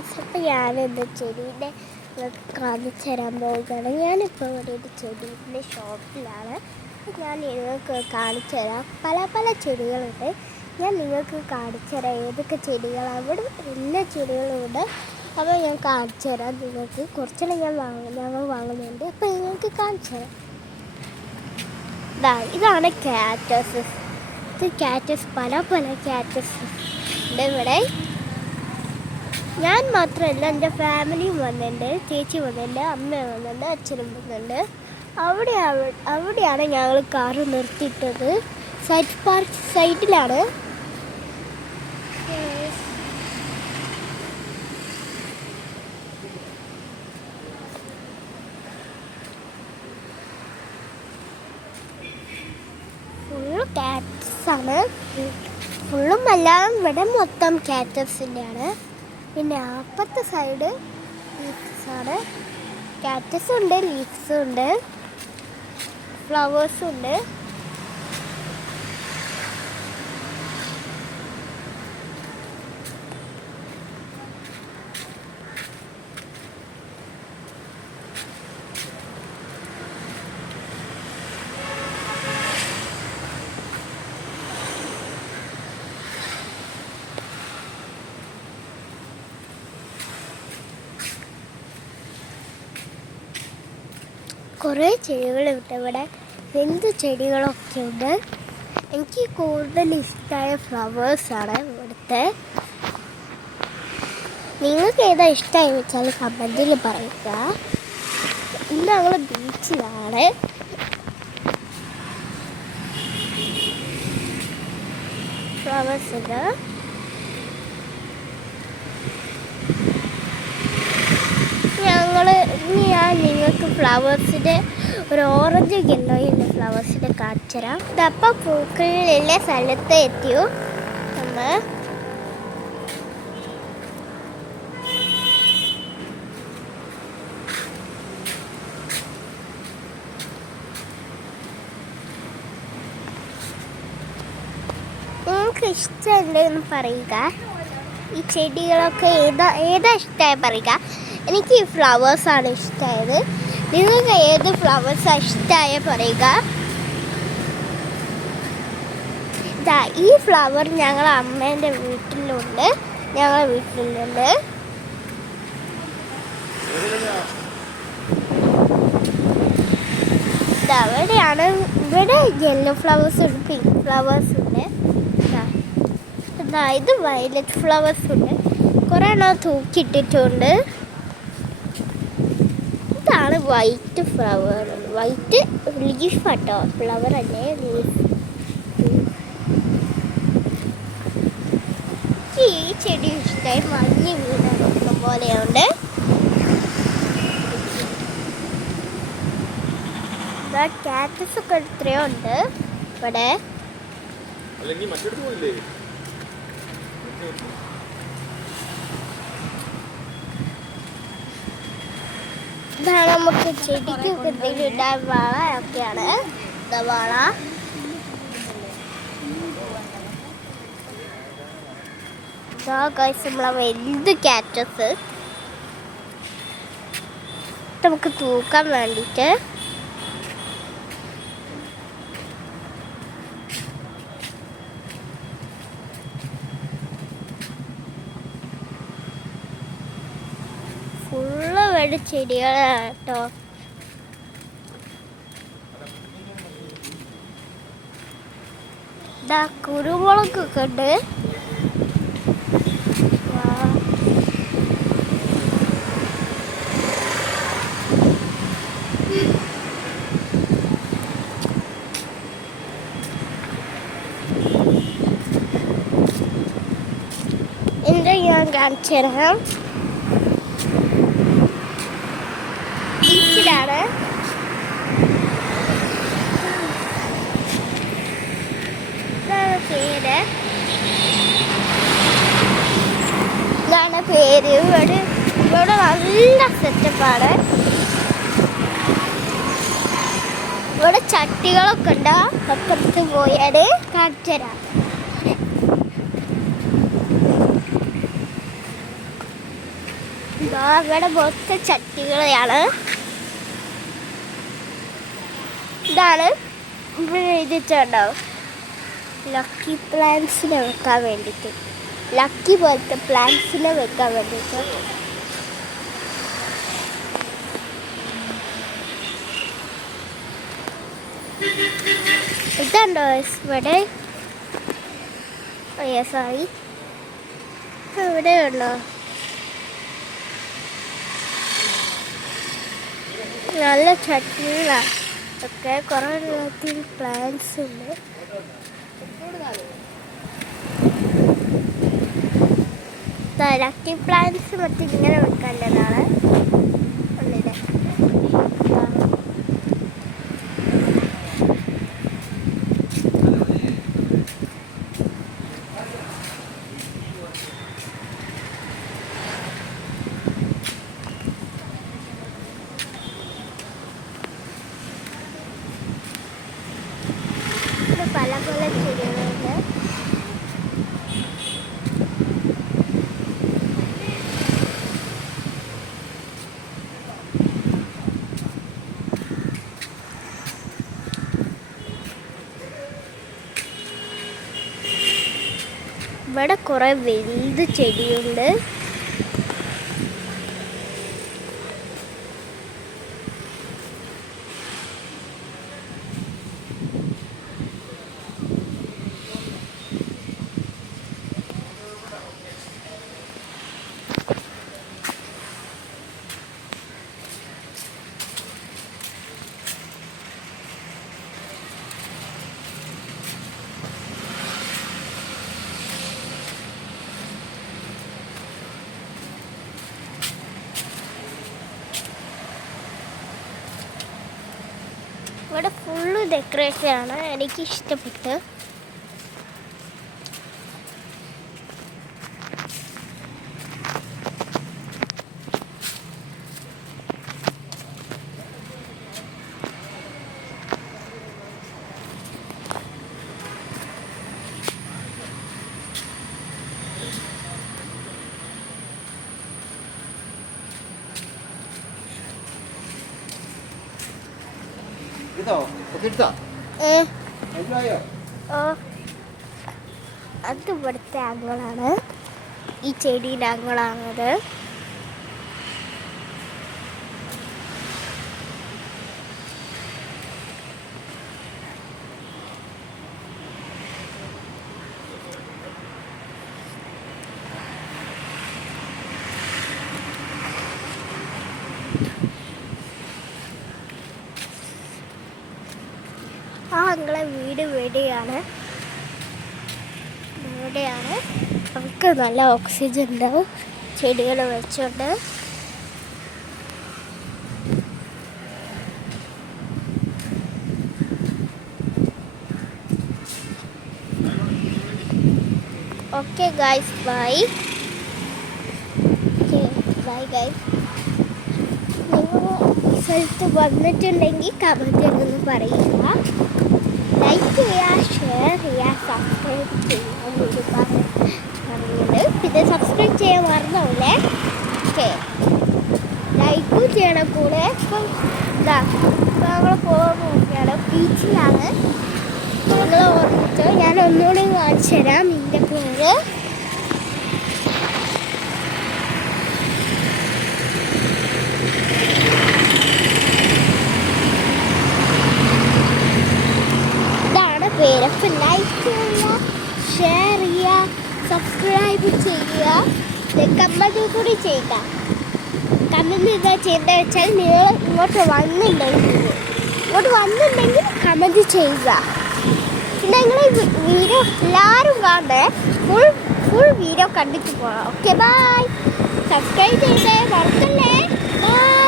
അപ്പോൾ ഞാനെന്താ ചെടീൻ്റെ കാണിച്ചു തരാൻ പോവുകയാണ്. ഞാനിപ്പോൾ ഇവിടെ ഒരു ചെടീൻ്റെ ഷോപ്പിലാണ്. ഞാൻ നിങ്ങൾക്ക് കാണിച്ചു തരാം. പല പല ചെടികളുണ്ട്. ഞാൻ നിങ്ങൾക്ക് കാണിച്ചു തരാം ഏതൊക്കെ ചെടികളാണ്. ഇവിടെ എല്ലാ ചെടികളുമുണ്ട്. അപ്പോൾ ഞാൻ കാണിച്ചു തരാം നിങ്ങൾക്ക്. കുറച്ചെണ്ണം ഞങ്ങൾ വാങ്ങുന്നുണ്ട്. അപ്പോൾ നിങ്ങൾക്ക് കാണിച്ചു തരാം. ഇതാണ് കാറ്റസ്. ഇത് കാറ്റസ്, പല പല കാറ്റസ് ഉണ്ട് ഇവിടെ. ഞാൻ മാത്രമല്ല, എൻ്റെ ഫാമിലിയും വന്നിട്ടുണ്ട്. ചേച്ചി വന്നിട്ടുണ്ട്, അമ്മ വന്നിട്ടുണ്ട്, അച്ഛനും വന്നിട്ടുണ്ട്. അവിടെയാണ് ഞങ്ങൾ കാറ് നിർത്തിയിട്ടത്. സൈറ്റിലാണ്. ഫുള്ള് കാറ്റസാണ്. ഫുള്ളും എല്ലാം ഇവിടെ മൊത്തം കാറ്റസിൻ്റെയാണ്. പിന്നെ അപ്പുറത്തെ സൈഡ് ലീഫ്സാണ്. കാറ്റസും ഉണ്ട്, ലീഫ്സും ഉണ്ട്, ഫ്ലവേഴ്സും ഉണ്ട്. കുറേ ചെടികളുണ്ട് ഇവിടെ. എന്ത് ചെടികളൊക്കെ ഉണ്ട്. എനിക്ക് കൂടുതൽ ഇഷ്ടമായ ഫ്ലവേഴ്സാണ് ഇവിടുത്തെ. നിങ്ങൾക്ക് ഏതാ ഇഷ്ടമായി വെച്ചാൽ കമൻറ്റിൽ പറയുക. ഇന്ന് ഞങ്ങൾ ബീച്ചിലാണ്. ഫ്ലവേഴ്സിന് ഞാൻ നിങ്ങൾക്ക് ഫ്ലവേഴ്സിൻ്റെ ഒരു ഓറഞ്ച് യെല്ലോയുള്ള ഫ്ലവേഴ്സിൻ്റെ കാണിച്ചു തരാം. ഇതപ്പം പൂക്കളിലുള്ള സ്ഥലത്ത് എത്തിയോ നമ്മൾ. നിങ്ങൾക്ക് ഇഷ്ടമുണ്ടെന്ന് പറയുക. ഈ ചെടികളൊക്കെ ഏതാ ഇഷ്ടമായി പറയുക. എനിക്ക് ഈ ഫ്ലവേഴ്സാണ് ഇഷ്ടമായത്. നിങ്ങൾക്ക് ഏത് ഫ്ലവേഴ്സാണ് ഇഷ്ടമായ പറയുക. ഈ ഫ്ലവർ ഞങ്ങളെ അമ്മേൻ്റെ വീട്ടിലുണ്ട്, ഞങ്ങളെ വീട്ടിലുണ്ട്. അവിടെയാണ്. ഇവിടെ യെല്ലോ ഫ്ലവേഴ്സ് ഉണ്ട്, പിങ്ക് ഫ്ലവേഴ്സ് ഉണ്ട്. ഇത് വയലറ്റ് ഫ്ലവേഴ്സ് ഉണ്ട്. കുറേ എണ്ണം തൂക്കിയിട്ടിട്ടുണ്ട്. ഇതാണ് വൈറ്റ് ഫ്ലവർ. വൈറ്റ് ലീഫ് കേട്ടോ, ഫ്ലവർ അല്ലേ, ലീഫ്. ഈ ചെടി ഇഷ്ടമായി. മഞ്ഞ് വീണ പോലെയുണ്ട്. കാറ്റസ് ഒക്കെ എത്രയോ ഉണ്ട് ഇവിടെ. ഇതാണ് നമുക്ക് ചെടിക്ക് എന്തെങ്കിലും ഉണ്ടായ വാള ഒക്കെയാണ്. വാള നമ്മളെ വലുത് കാറ്റസ് നമുക്ക് തൂക്കാൻ വേണ്ടിയിട്ട്. ഫുള്ള് വേണ്ട ചെടികളാണ് കേട്ടോ. കുരുമുളകൊക്കെ ഉണ്ട്. എന്താ ഞാൻ കാണിച്ചു തരാം. ബീച്ചിലാണ്. ഇതാണ് പേര്. ഇവിടെ നല്ല സെറ്റപ്പാണ്. ഇവിടെ ചട്ടികളൊക്കെ ഉണ്ട്. അപ്പുറത്ത് പോയാൽ കാണിച്ചു തരാം. ഇവിടെ മൊത്തം ചട്ടികളെയാണ്. ഇതാണ് ഇവിടെ എഴുതിയിട്ടുണ്ടോ, ലക്കി പ്ലാന്റ്സിനെ വെക്കാൻ വേണ്ടിയിട്ട്, ലക്കി പോലത്തെ പ്ലാന്റ്സിനെ വെക്കാൻ വേണ്ടിയിട്ട്. ഇതുണ്ടോ ഇവിടെ, സോറി, ഇവിടെ ഉണ്ടോ നല്ല ചട്ടികളാണ് ഒക്കെ, കുറേ പ്ലാന്റ്സ് ഉണ്ട്. ലക്കി പ്ലാന്റ്സ് മറ്റേ ഇങ്ങനെ വെക്കാനുള്ളതാണ് ഉള്ളില്. പല പല ചെടികളുണ്ട്. ഇവിടെ കുറെ വലുത് ചെടിയുണ്ട്. ഇവിടെ ഫുള്ള് ഡെക്കറേഷനാണ്, എനിക്ക് ഇഷ്ടപ്പെട്ട്. അത് ഇവിടുത്തെ ആംഗിളാണ്, ഈ ചെടിയുടെ ആംഗിളാണത്. ആ ആംഗിളെ വീട് ഇവിടെയാണ്. അവർക്ക് നല്ല ഓക്സിജൻ ഉണ്ടാവും ചെടികൾ വെച്ചോണ്ട്. Okay guys, bye. Bye guys. നിങ്ങൾ ഈ സ്ഥലത്ത് വന്നിട്ടുണ്ടെങ്കിൽ കമൻറ്റിലൊന്ന് പറയുക. ലൈക്ക് ചെയ്യുക, ഷെയർ ചെയ്യുക, സബ്സ്ക്രൈബ് ചെയ്യുക വീഡിയോ പറഞ്ഞത്. പിന്നെ സബ്സ്ക്രൈബ് ചെയ്യാൻ മറന്നോളേ. ഓക്കെ, ലൈക്കും ചെയ്യണം കൂടെ. ഇപ്പം ഞങ്ങൾ പോകാൻ നോക്കിയാണ്, ബീച്ചിലാണ്. നിങ്ങൾ ഓർമ്മിച്ചോ, ഞാൻ ഒന്നുകൂടി കാണിച്ചു തരാം ഇതിൻ്റെ പേര്. അപ്പം ലൈക്ക് ചെയ്യുക, ഷെയർ ചെയ്യുക, സബ്സ്ക്രൈബ് ചെയ്യുക, കമൻറ്റ് കൂടി ചെയ്യുക. കമൻറ്റ് എന്താ ചെയ്യേണ്ടത് വെച്ചാൽ നിങ്ങൾ ഇങ്ങോട്ട് വന്നിട്ടുണ്ടെങ്കിൽ കമൻറ്റ് ചെയ്യുക. പിന്നെ നിങ്ങൾ ഈ വീഡിയോ എല്ലാവരും കാണേ, ഫുൾ വീഡിയോ കണ്ടിട്ട് പോകണം. Okay, by. സബ്സ്ക്രൈബ് ചെയ്തേ മറക്കല്ലേ. ബൈ.